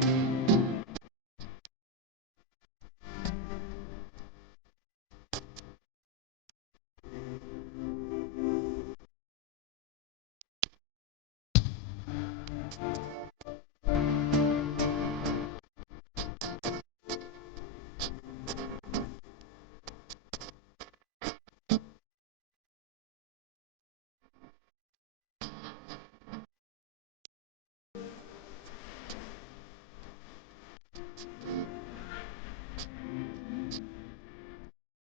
thank you